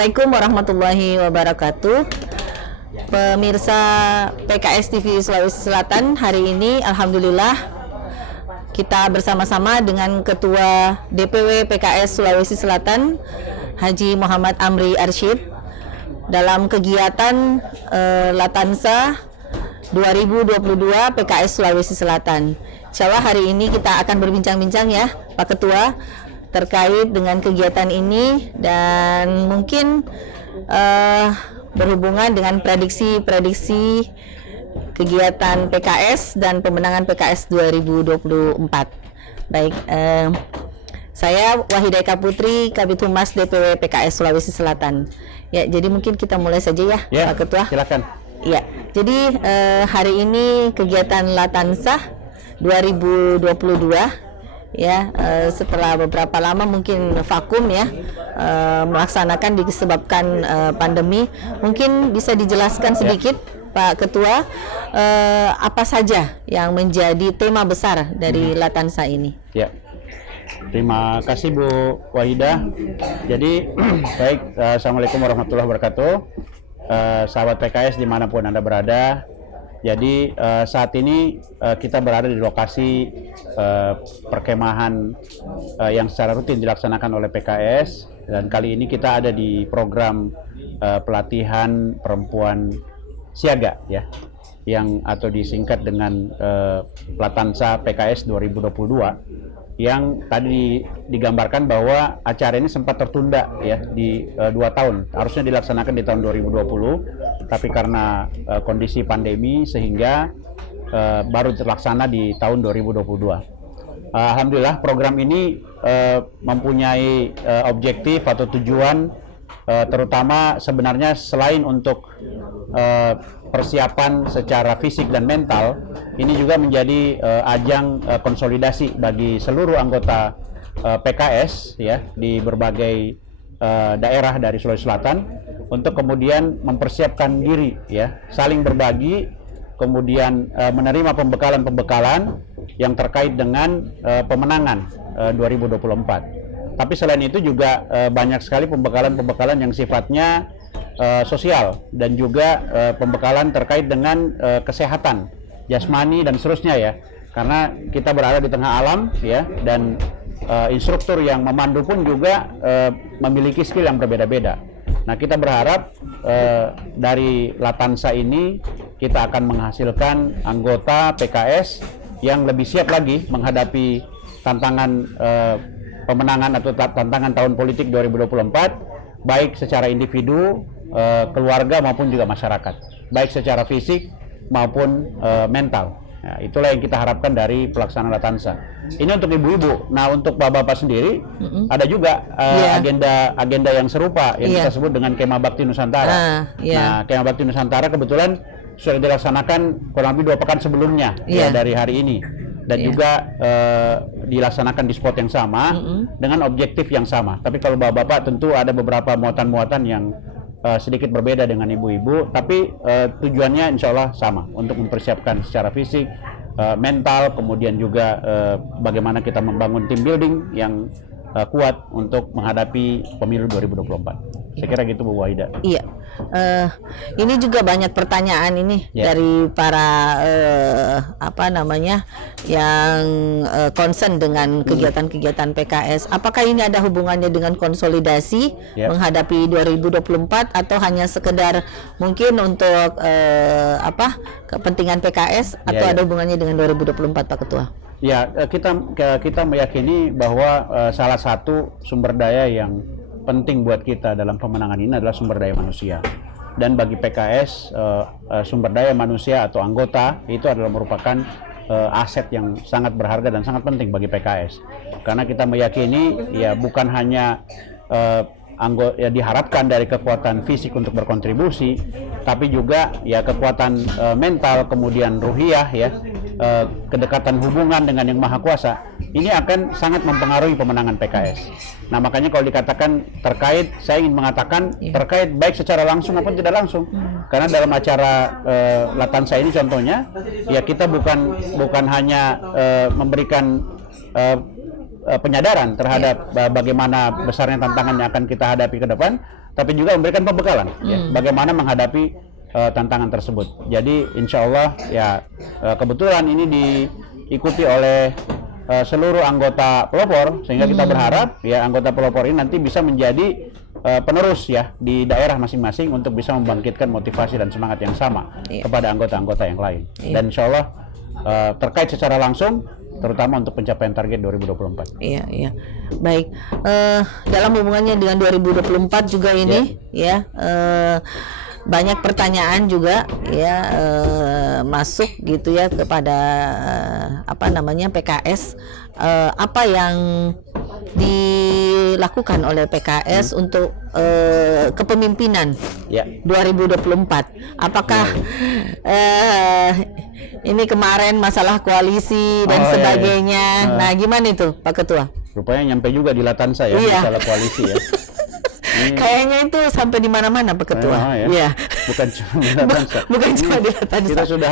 Assalamualaikum warahmatullahi wabarakatuh. Pemirsa PKS TV Sulawesi Selatan, hari ini alhamdulillah kita bersama-sama dengan Ketua DPW PKS Sulawesi Selatan Haji Muhammad Amri Arsyid dalam kegiatan Latansa 2022 PKS Sulawesi Selatan. Insya Allah hari ini kita akan berbincang-bincang ya Pak Ketua terkait dengan kegiatan ini dan mungkin berhubungan dengan prediksi kegiatan PKS dan pemenangan PKS 2024. Baik, saya Wahidah Eka Putri, Kabid Humas DPW PKS Sulawesi Selatan. Ya, jadi mungkin kita mulai saja ya, Pak Ketua. Silakan. Ya, jadi hari ini kegiatan Latansa 2022 ya, setelah beberapa lama mungkin vakum ya, melaksanakan disebabkan pandemi. Mungkin bisa dijelaskan sedikit Pak Ketua, apa saja yang menjadi tema besar dari Latansa ini? Ya, terima kasih Bu Wahidah. Jadi baik, Assalamualaikum warahmatullahi wabarakatuh. Sahabat PKS dimanapun Anda berada. Jadi saat ini kita berada di lokasi perkemahan yang secara rutin dilaksanakan oleh PKS, dan kali ini kita ada di program pelatihan perempuan siaga ya, yang atau disingkat dengan Latansa PKS 2022, yang tadi digambarkan bahwa acara ini sempat tertunda ya di 2 tahun. Harusnya dilaksanakan di tahun 2020, tapi karena kondisi pandemi sehingga baru terlaksana di tahun 2022. Alhamdulillah program ini mempunyai objektif atau tujuan, terutama sebenarnya selain untuk persiapan secara fisik dan mental, ini juga menjadi ajang konsolidasi bagi seluruh anggota PKS ya di berbagai daerah dari Sulawesi Selatan untuk kemudian mempersiapkan diri ya, saling berbagi, kemudian menerima pembekalan-pembekalan yang terkait dengan pemenangan 2024. Tapi selain itu juga banyak sekali pembekalan-pembekalan yang sifatnya sosial dan juga pembekalan terkait dengan kesehatan jasmani dan seterusnya ya, karena kita berada di tengah alam ya, dan instruktur yang memandu pun juga memiliki skill yang berbeda-beda. Nah, kita berharap dari Latansa ini kita akan menghasilkan anggota PKS yang lebih siap lagi menghadapi tantangan pemenangan atau tantangan tahun politik 2024, baik secara individu, keluarga maupun juga masyarakat, baik secara fisik maupun mental. Nah, itulah yang kita harapkan dari pelaksanaan Latansa. Ini untuk ibu-ibu. Nah, untuk bapak-bapak sendiri ada juga agenda yang serupa yang kita sebut dengan Kemah Bakti Nusantara. Nah, Kemah Bakti Nusantara kebetulan sudah dilaksanakan kurang lebih 2 pekan sebelumnya ya, dari hari ini, dan juga dilaksanakan di spot yang sama dengan objektif yang sama. Tapi kalau bapak-bapak tentu ada beberapa muatan-muatan yang sedikit berbeda dengan ibu-ibu, tapi tujuannya insya Allah sama, untuk mempersiapkan secara fisik, mental, kemudian juga bagaimana kita membangun team building yang kuat untuk menghadapi pemilu 2024. Saya kira gitu Bu Wahidah. Iya. Ini juga banyak pertanyaan ini dari para yang concern dengan kegiatan-kegiatan PKS. Apakah ini ada hubungannya dengan konsolidasi menghadapi 2024 atau hanya sekedar mungkin untuk kepentingan PKS atau ada hubungannya dengan 2024 Pak Ketua? Ya, kita meyakini bahwa salah satu sumber daya yang penting buat kita dalam pemenangan ini adalah sumber daya manusia. Dan bagi PKS, sumber daya manusia atau anggota itu adalah merupakan aset yang sangat berharga dan sangat penting bagi PKS. Karena kita meyakini ya bukan hanya diharapkan dari kekuatan fisik untuk berkontribusi, tapi juga ya kekuatan mental, kemudian ruhiyah ya, kedekatan hubungan dengan Yang Maha Kuasa. Ini akan sangat mempengaruhi pemenangan PKS. Nah, makanya kalau dikatakan terkait, saya ingin mengatakan terkait baik secara langsung maupun tidak langsung. Karena dalam acara Latansa ini contohnya, ya kita bukan hanya memberikan penyadaran terhadap bagaimana besarnya tantangan yang akan kita hadapi ke depan, tapi juga memberikan pembekalan ya, bagaimana menghadapi tantangan tersebut. Jadi insya Allah ya kebetulan ini diikuti oleh seluruh anggota pelopor, sehingga kita berharap ya anggota pelopor ini nanti bisa menjadi penerus ya di daerah masing-masing untuk bisa membangkitkan motivasi dan semangat yang sama kepada anggota-anggota yang lain. Dan insya Allah terkait secara langsung terutama untuk pencapaian target 2024. Iya, iya. Baik. Dalam hubungannya dengan 2024 juga ini banyak pertanyaan juga ya masuk gitu ya kepada PKS, apa yang dilakukan oleh PKS untuk kepemimpinan 2024. Apakah ini kemarin masalah koalisi dan sebagainya. Nah, gimana itu Pak Ketua? Rupanya nyampe juga di Latansa ya masalah koalisi ya. Kayaknya itu sampai di mana-mana Pak Ketua. Iya. Bukan cuma di Latansa. Bukan cuma di Latansa. Kita sudah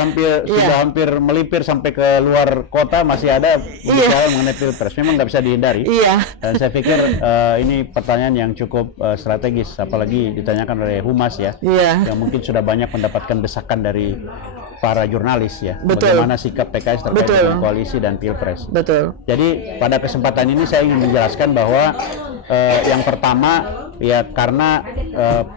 hampir melipir sampai ke luar kota, masih ada bicara mengenai Pilpres. Memang nggak bisa dihindari. Iya. Dan saya pikir ini pertanyaan yang cukup strategis, apalagi ditanyakan oleh Humas ya. Iya. Yang mungkin sudah banyak mendapatkan desakan dari para jurnalis ya. Betul. Bagaimana sikap PKS terkait dengan koalisi dan Pilpres. Betul. Jadi pada kesempatan ini saya ingin menjelaskan bahwa yang pertama ya karena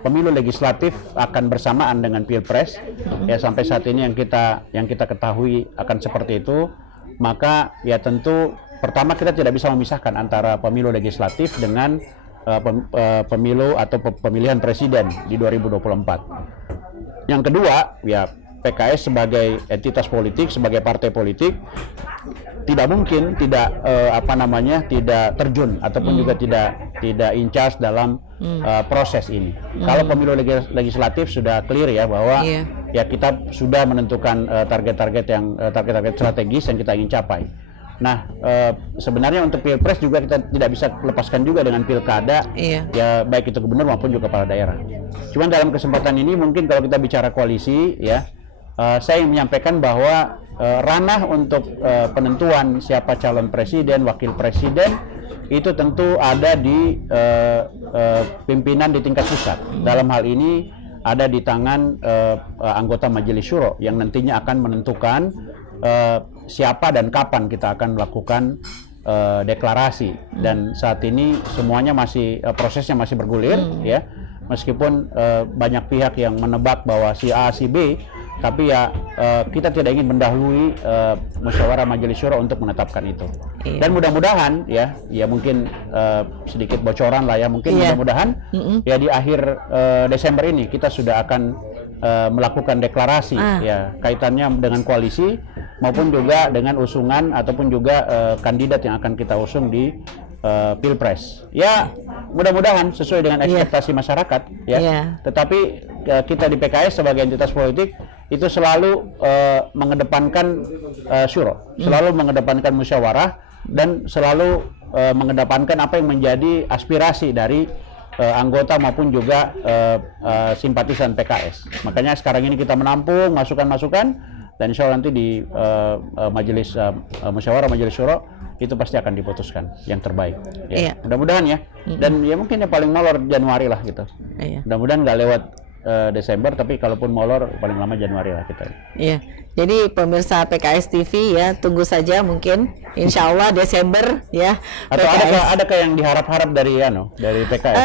pemilu legislatif akan bersamaan dengan Pilpres ya, sampai saat ini yang kita ketahui akan seperti itu, maka ya tentu pertama kita tidak bisa memisahkan antara pemilu legislatif dengan pemilu atau pemilihan presiden di 2024. Yang kedua ya PKS sebagai entitas politik, sebagai partai politik tidak mungkin tidak tidak terjun ataupun juga tidak incas dalam proses ini. Kalau pemilu legislatif sudah clear ya bahwa ya kita sudah menentukan target-target strategis yang kita ingin capai. Nah, sebenarnya untuk Pilpres juga kita tidak bisa lepaskan juga dengan pilkada, ya baik itu gubernur maupun juga kepala daerah. Cuman dalam kesempatan ini mungkin kalau kita bicara koalisi ya, saya ingin menyampaikan bahwa ranah untuk penentuan siapa calon presiden, wakil presiden itu tentu ada di pimpinan di tingkat pusat. Dalam hal ini ada di tangan anggota Majelis Syuro yang nantinya akan menentukan siapa dan kapan kita akan melakukan deklarasi. Dan saat ini semuanya prosesnya masih bergulir ya, meskipun banyak pihak yang menebak bahwa si A si B, tapi ya kita tidak ingin mendahului musyawarah Majelis Syuro untuk menetapkan itu. Dan mudah-mudahan ya mungkin sedikit bocoran lah ya, mungkin mudah-mudahan ya di akhir Desember ini kita sudah akan melakukan deklarasi ya kaitannya dengan koalisi maupun juga dengan usungan ataupun juga kandidat yang akan kita usung di Pilpres. Ya mudah-mudahan sesuai dengan ekspektasi masyarakat ya. Tetapi kita di PKS sebagai entitas politik itu selalu mengedepankan syuro, selalu mengedepankan musyawarah dan selalu mengedepankan apa yang menjadi aspirasi dari anggota maupun juga simpatisan PKS. Makanya sekarang ini kita menampung masukan-masukan dan insya Allah nanti di majelis musyawarah Majelis Syuro itu pasti akan diputuskan yang terbaik. Ya. Mudah-mudahan ya. Dan ya mungkin yang paling molor Januari lah gitu. Mudah-mudahan nggak lewat Desember, tapi kalaupun molor paling lama Januari lah kita. Iya. Jadi pemirsa PKS TV ya, tunggu saja mungkin insya Allah Desember ya. Atau adakah yang diharap-harap dari PKS,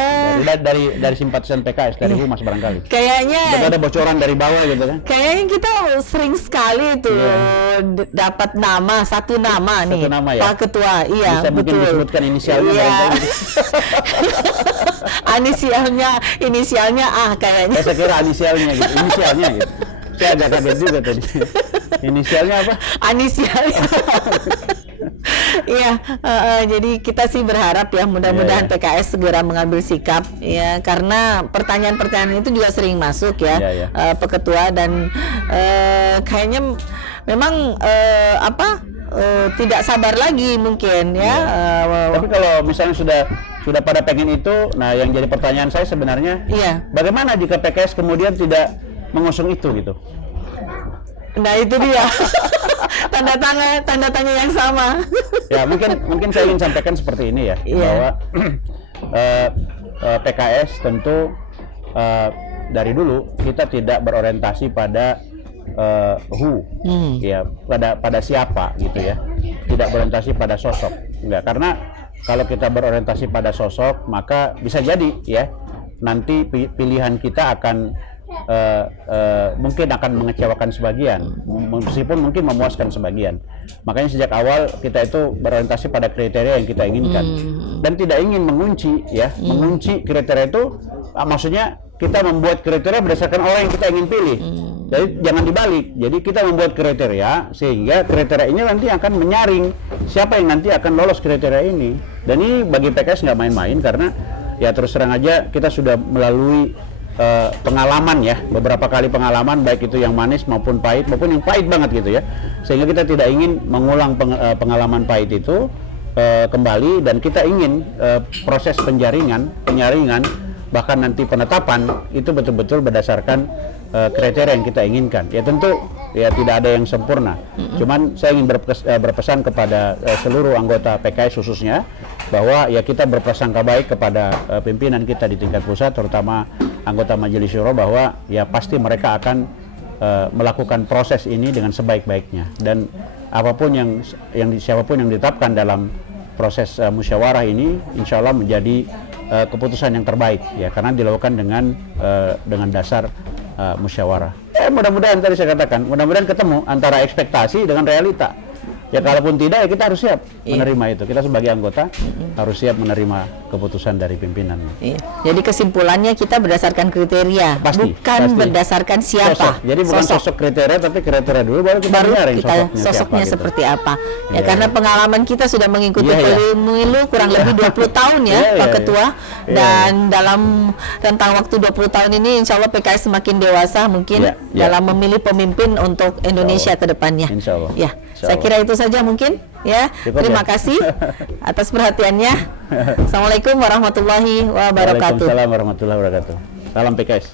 dari simpatisan PKS, dari Humas barangkali? Kayaknya ada bocoran dari bawah gitu kan? Kayaknya kita sering sekali tuh dapat satu nama nih, ya? Pak Ketua. Iya, bisa mungkin disebutkan inisialnya. Inisialnya kayaknya. Saya kira inisialnya gitu. Saya agak kaget juga tadi. Inisialnya apa? Inisialnya. Iya, jadi kita sih berharap ya mudah-mudahan PKS segera mengambil sikap ya, karena pertanyaan-pertanyaan itu juga sering masuk ya, Pak Ketua, dan kayaknya memang tidak sabar lagi mungkin ya. Tapi kalau misalnya sudah pada pengen itu, nah yang jadi pertanyaan saya sebenarnya, bagaimana jika PKS kemudian tidak mengusung itu gitu? Nah itu dia tanda tanya yang sama. Ya mungkin saya ingin sampaikan seperti ini ya, bahwa PKS tentu dari dulu kita tidak berorientasi pada who, ya, pada siapa gitu ya, tidak berorientasi pada sosok, enggak, karena kalau kita berorientasi pada sosok maka bisa jadi ya nanti pilihan kita akan mungkin akan mengecewakan sebagian, meskipun mungkin memuaskan sebagian. Makanya sejak awal kita itu berorientasi pada kriteria yang kita inginkan dan tidak ingin mengunci ya, mengunci kriteria itu maksudnya kita membuat kriteria berdasarkan orang yang kita ingin pilih. Jadi jangan dibalik. Jadi kita membuat kriteria sehingga kriteria ini nanti akan menyaring siapa yang nanti akan lolos kriteria ini. Dan ini bagi PKS nggak main-main karena ya terus terang aja kita sudah melalui pengalaman ya, beberapa kali pengalaman baik itu yang manis maupun pahit maupun yang pahit banget gitu ya. Sehingga kita tidak ingin mengulang pengalaman pahit itu kembali dan kita ingin proses penyaringan bahkan nanti penetapan itu betul-betul berdasarkan kriteria yang kita inginkan. Ya tentu ya tidak ada yang sempurna. Cuman saya ingin berpesan kepada seluruh anggota PKS khususnya bahwa ya kita berprasangka baik kepada pimpinan kita di tingkat pusat, terutama anggota Majelis Syuro, bahwa ya pasti mereka akan melakukan proses ini dengan sebaik-baiknya dan apapun siapapun yang ditetapkan dalam proses musyawarah ini insya Allah menjadi keputusan yang terbaik ya, karena dilakukan dengan dasar musyawarah. Mudah-mudahan tadi saya katakan, mudah-mudahan ketemu antara ekspektasi dengan realita. Ya kalaupun tidak ya kita harus siap menerima itu. Kita sebagai anggota harus siap menerima keputusan dari pimpinan. Jadi kesimpulannya kita berdasarkan kriteria, bukan pasti. Berdasarkan siapa. Sosok. Jadi bukan sosok kriteria, tapi kriteria dulu baru kita sosoknya siapa, seperti gitu. apa. Ya karena pengalaman kita sudah mengikuti pemilu kurang lebih 20 tahun ya Pak Ketua. Dan dalam rentang waktu 20 tahun ini insya Allah PKS semakin dewasa mungkin dalam memilih pemimpin untuk Indonesia ke depannya. Insya Allah. Ya. Saya kira itu saja mungkin ya. Terima kasih atas perhatiannya. Assalamualaikum warahmatullahi wabarakatuh. Waalaikumsalam warahmatullahi wabarakatuh. Salam PKS.